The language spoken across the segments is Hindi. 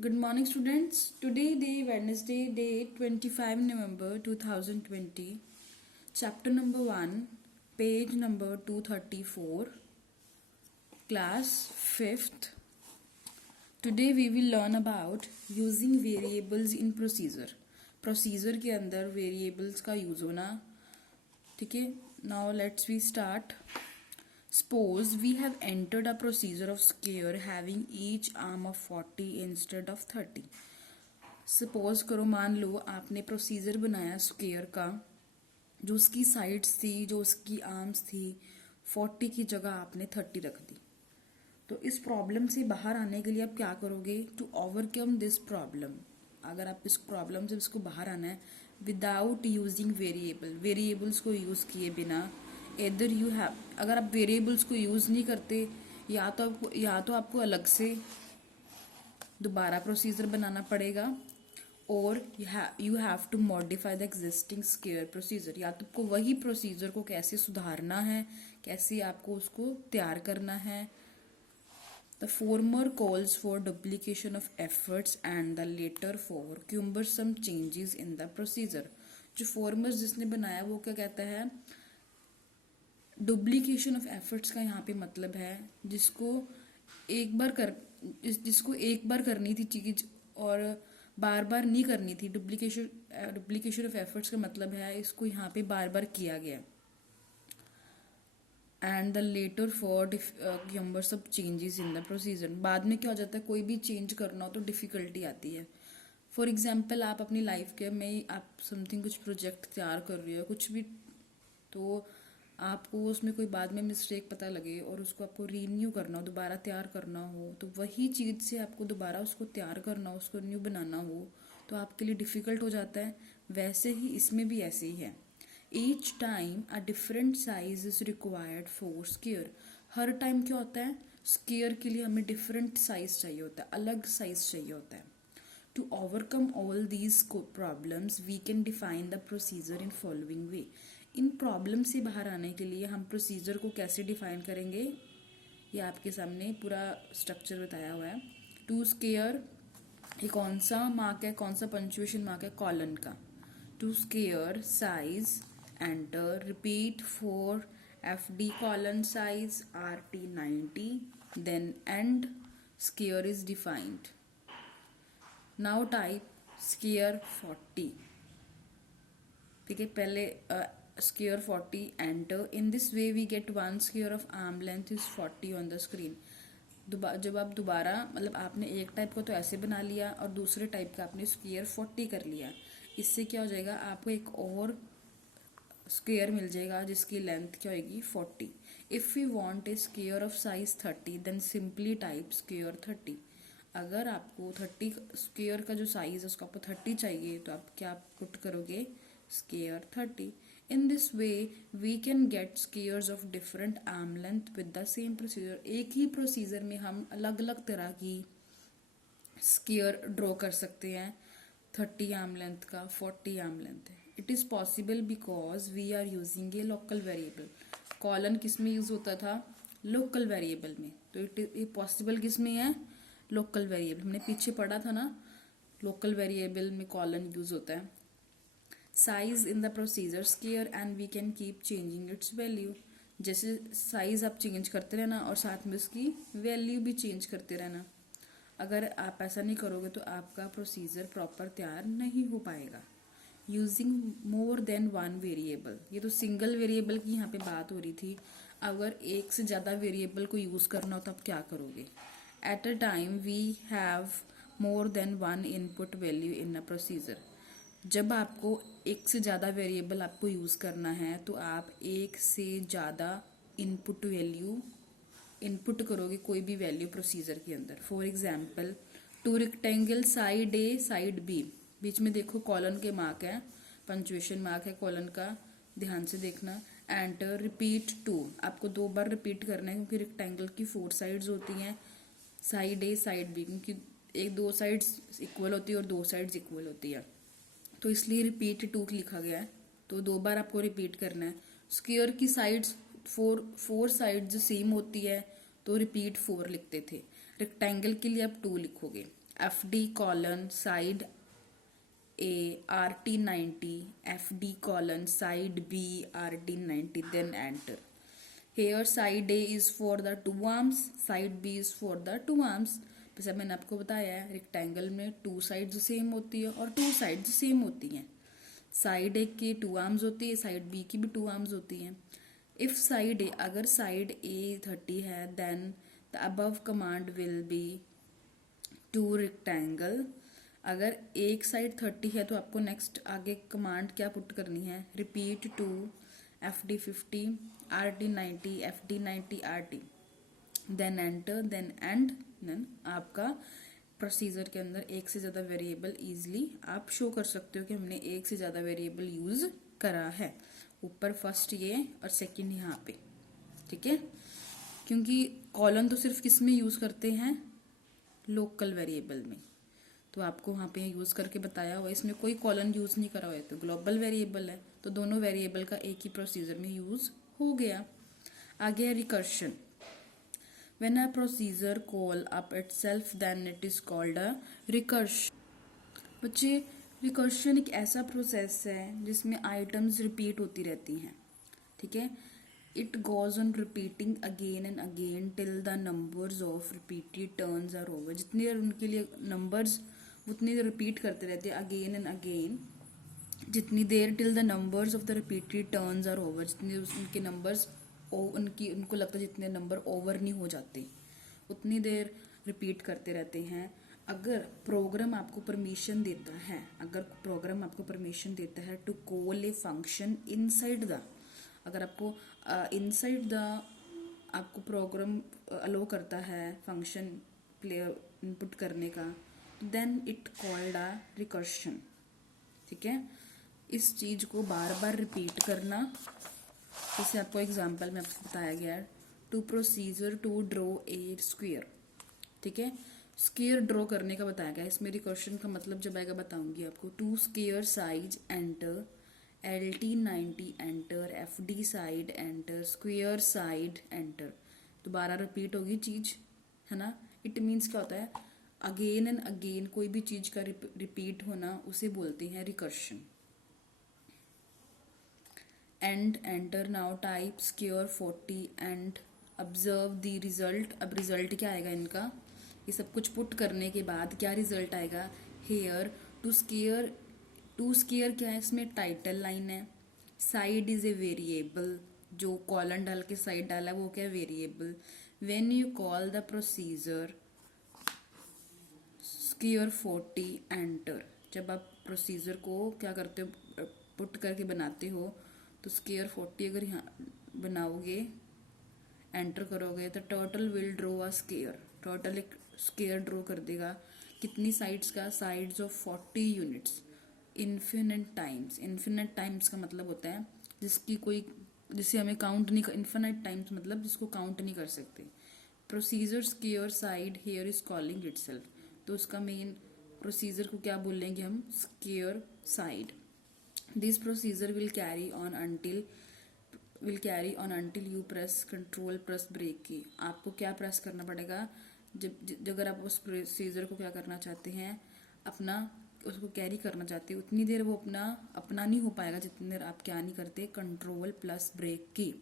Good morning, students. Today, day Wednesday, date 25 November 2020. Chapter number 1, page number 234. Class 5th. Today, we will learn about using variables in procedure. Procedure के अंदर variables का use होना. ठीक है. Now let's we start. Suppose we have entered a procedure of square having each arm of 40 instead of 30. Suppose करो, मान लो आपने प्रोसीजर बनाया स्क्वेयर का, जो उसकी साइड्स थी, जो उसकी आर्म्स थी, 40 की जगह आपने 30 रख दी. तो इस प्रॉब्लम से बाहर आने के लिए आप क्या करोगे? टू ओवरकम दिस प्रॉब्लम, अगर आप इस प्रॉब्लम से इसको बाहर आना है विदाउट यूजिंग वेरिएबल्स को यूज किए बिना, इधर यू हैव, अगर आप वेरिएबल्स को यूज नहीं करते, या तो आपको अलग से दोबारा प्रोसीजर बनाना पड़ेगा, और you have to modify the existing square procedure. या तो आपको वही प्रोसीजर को कैसे सुधारना है, कैसे आपको उसको तैयार करना है. The former calls for duplication of efforts and the letter for cumbersome changes in the procedure. जो फॉर्मर जिसने बनाया वो क्या कहता है? डुप्लीकेशन ऑफ एफर्ट्स का यहाँ पे मतलब है जिसको एक बार करनी थी चीज और बार बार नहीं करनी थी. डुप्लीकेशन ऑफ एफर्ट्स का मतलब है इसको यहाँ पे बार बार किया गया. And the letter for numbers of changes in the procedure. बाद में क्या हो जाता है, कोई भी चेंज करना हो तो डिफिकल्टी आती है. फॉर एग्जाम्पल, आप अपनी लाइफ के में आप समथिंग कुछ प्रोजेक्ट तैयार कर रही हो कुछ भी, तो आपको उसमें कोई बाद में मिस्टेक पता लगे और उसको आपको रीन्यू करना हो, दोबारा तैयार करना हो, तो वही चीज़ से आपको दोबारा उसको तैयार करना हो, उसको न्यू बनाना हो, तो आपके लिए डिफ़िकल्ट हो जाता है. वैसे ही इसमें भी ऐसे ही है. Each time a different size is required for square. Her time क्या होता है, स्क्वायर के लिए हमें डिफरेंट साइज चाहिए होता है, अलग साइज चाहिए होता है. To overcome all these problems, we can define the procedure in following way. In problem से बाहर आने के लिए हम प्रोसीजर को कैसे डिफाइन करेंगे, ये आपके सामने पूरा स्ट्रक्चर बताया हुआ है. टू स्क्वायर, ये कौन सा मार्क है, कौन सा पंक्चुएशन मार्क है? कॉलन का. To square size enter repeat for FD colon size RT 90, then end square is defined. Now type square 40. ठीक है, पहले square 40 enter. In this way we get one square of arm length is 40 on the screen. जब आप दोबारा, मतलब आपने एक टाइप को तो ऐसे बना लिया और दूसरे टाइप का आपने स्क्वायर 40 कर लिया. इससे क्या हो जाएगा, आपको एक और स्क्वायर मिल जाएगा जिसकी लेंथ क्या होगी? 40. If you want a square of size 30 then simply type square 30. अगर आपको 30 स्क्वायर का जो साइज है उसको आपको 30 चाहिए, तो आप क्या पुट करोगे? Square 30. In this way we can get squares of different arm length with the same procedure. एक ही प्रोसीजर में हम अलग अलग तरह की स्क्वायर ड्रॉ कर सकते हैं. 30 आर्म लेंथ का, 40 आर्म लेंथ है. It is possible because we are using a local variable. Colon किस में यूज होता था? लोकल वेरिएबल में. तो इट पॉसिबल किस में है? Local variable. हमने पीछे पढ़ा था ना, लोकल वेरिएबल में कॉलन यूज होता है. Size in the procedure square and we can keep changing its value. जैसे साइज आप चेंज करते रहना और साथ में उसकी वैल्यू भी चेंज करते रहना. अगर आप ऐसा नहीं करोगे तो आपका प्रोसीजर प्रॉपर तैयार नहीं हो पाएगा. Using more than one variable, ये तो सिंगल वेरिएबल की यहाँ पे बात हो रही थी. अगर एक से ज़्यादा वेरिएबल को यूज़ करना हो तो आप क्या करोगे? At a time we have more than one input value in a procedure. जब आपको एक से ज़्यादा वेरिएबल आपको यूज़ करना है तो आप एक से ज़्यादा इनपुट वैल्यू इनपुट करोगे, कोई भी वैल्यू प्रोसीजर के अंदर. For example, to rectangle side A side B, बीच में देखो कॉलन के मार्क है, पंक्चुएशन मार्क है कॉलन का, ध्यान से देखना. एंटर रिपीट 2, आपको 2 बार रिपीट करना है क्योंकि रेक्टेंगल की 4 साइड्स होती हैं, साइड A साइड B, क्योंकि एक 2 साइड्स इक्वल होती है और 2 साइड्स इक्वल होती है, तो इसलिए रिपीट 2 लिखा गया है. तो 2 बार आपको रिपीट करना है. स्क्वायर की साइड्स 4 साइड्स सेम होती है तो रिपीट 4 लिखते थे. रेक्टेंगल के लिए आप 2 लिखोगे. F D colon side A RT90, FD colon side B RT90, then enter. Here side A is for the 2 arms, side B is for the 2 arms. जैसे मैंने आपको बताया है रेक्टेंगल में 2 साइड्स सेम होती है और 2 साइड्स सेम होती हैं. साइड ए की 2 आर्म्स होती है, साइड बी की भी 2 आर्म्स होती हैं. इफ साइड ए, अगर साइड ए 30 है, then the above command will be to rectangle. अगर एक साइड 30 है तो आपको नेक्स्ट आगे कमांड क्या पुट करनी है, repeat to FD50 RT90 FD90 RT, then enter, then end. Then आपका प्रोसीजर के अंदर एक से ज़्यादा वेरिएबल इजीली आप शो कर सकते हो कि हमने एक से ज़्यादा वेरिएबल यूज़ करा है. ऊपर फर्स्ट ये और सेकंड यहाँ पे, ठीक है. क्योंकि कॉलन तो सिर्फ किस में यूज़ करते हैं, लोकल वेरिएबल में, तो आपको वहाँ पे यूज़ करके बताया हुआ. इसमें कोई कॉलन यूज़ नहीं करा हुआ है, तो ग्लोबल वेरिएबल है, तो दोनों वेरिएबल का एक ही प्रोसीजर में यूज़ हो गया. आगे है recursion. When a procedure call up itself then it is called a recursion. बच्चे, रिकर्शन एक ऐसा प्रोसेस है जिसमें आइटम्स रिपीट होती रहती हैं, ठीक है. It goes on repeating again and again till the numbers of repeated turns are over. जितनी देर उनके लिए नंबर्स उतनी देर रिपीट करते रहते हैं अगेन एंड अगेन, जितनी देर till the numbers of the repeated turns are over, जितनी देर उनके नंबर्स उनको लगता है जितने नंबर ओवर नहीं हो जाते उतनी देर रिपीट करते रहते हैं. अगर प्रोग्राम आपको परमिशन देता है, to call a function inside the, अगर आपको इनसाइड द आपको प्रोग्राम अलो करता है फंक्शन प्लेयर इनपुट करने का, then it called a recursion, ठीक है. इस चीज को बार बार रिपीट करना. जैसे आपको एग्जांपल में आपको बताया गया है, to procedure to draw a square, ठीक है. स्क्वायर ड्रॉ करने का बताया गया. इसमें रिकर्शन का मतलब जब आएगा बताऊंगी आपको. To square size enter, LT90 enter, FD side enter, square side enter. दोबारा रिपीट होगी चीज, है ना. इट मीन्स क्या होता है, अगेन एंड अगेन कोई भी चीज का रिपीट होना उसे बोलते हैं recursion. And enter. Now type square 40 and observe the result. अब रिजल्ट क्या आएगा इनका, ये सब कुछ पुट करने के बाद क्या रिजल्ट आएगा. हेयर टू स्क्वायर क्या है, इसमें टाइटल लाइन है. साइड इज ए वेरिएबल, जो कॉलन डाल के साइड डाला वो क्या है, variable. When you call the procedure square 40 enter, जब आप प्रोसीजर को क्या करते हो, पुट करके बनाते हो, तो स्क्वायर 40 अगर यहाँ बनाओगे, एंटर करोगे, तो total will draw a square. Total एक स्क्वायर ड्रॉ कर देगा. कितनी साइड्स का, sides of 40 units. Infinite times का मतलब होता है जिसे हमें काउंट नहीं, इन्फिनिट टाइम्स मतलब जिसको काउंट नहीं कर सकते. Procedure square side here is calling itself, तो उसका मेन प्रोसीजर को क्या बोलेंगे हम, square side. This procedure will carry on until you press control plus break key. आपको क्या प्रेस करना पड़ेगा, जब अगर आप उस प्रोसीजर को क्या करना चाहते हैं, अपना उसको कैरी करना चाहते हैं, उतनी देर वो अपना नहीं हो पाएगा जितनी देर आप क्या नहीं करते, कंट्रोल प्लस ब्रेक की.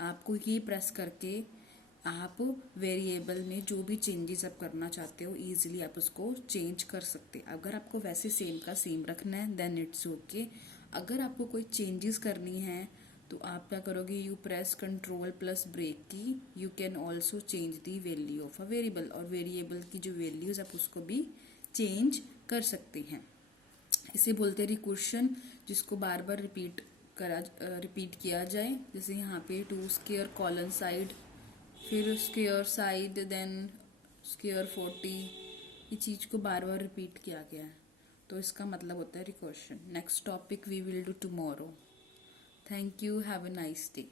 आपको ये प्रेस करके आप वेरिएबल में जो भी चेंजेस आप करना चाहते हो इजीली आप उसको चेंज कर सकते. अगर आपको वैसे सेम का सेम रखना है देन इट्स ओके. अगर आपको कोई चेंजेस करनी है तो आप क्या करोगे, you press control plus break key. You can also change the value of a variable, और वेरिएबल की जो वैल्यूज आप उसको भी चेंज कर सकते हैं. इसे बोलते हैं रिकर्शन, जिसको बार बार रिपीट किया जाए. जैसे यहाँ पे टू स्क्वायर कॉलन साइड, फिर स्क्वायर साइड, देन स्क्वायर 40, ये चीज़ को बार बार रिपीट किया गया है, तो इसका मतलब होता है recursion. Next topic we will do tomorrow. Thank you, have a nice day.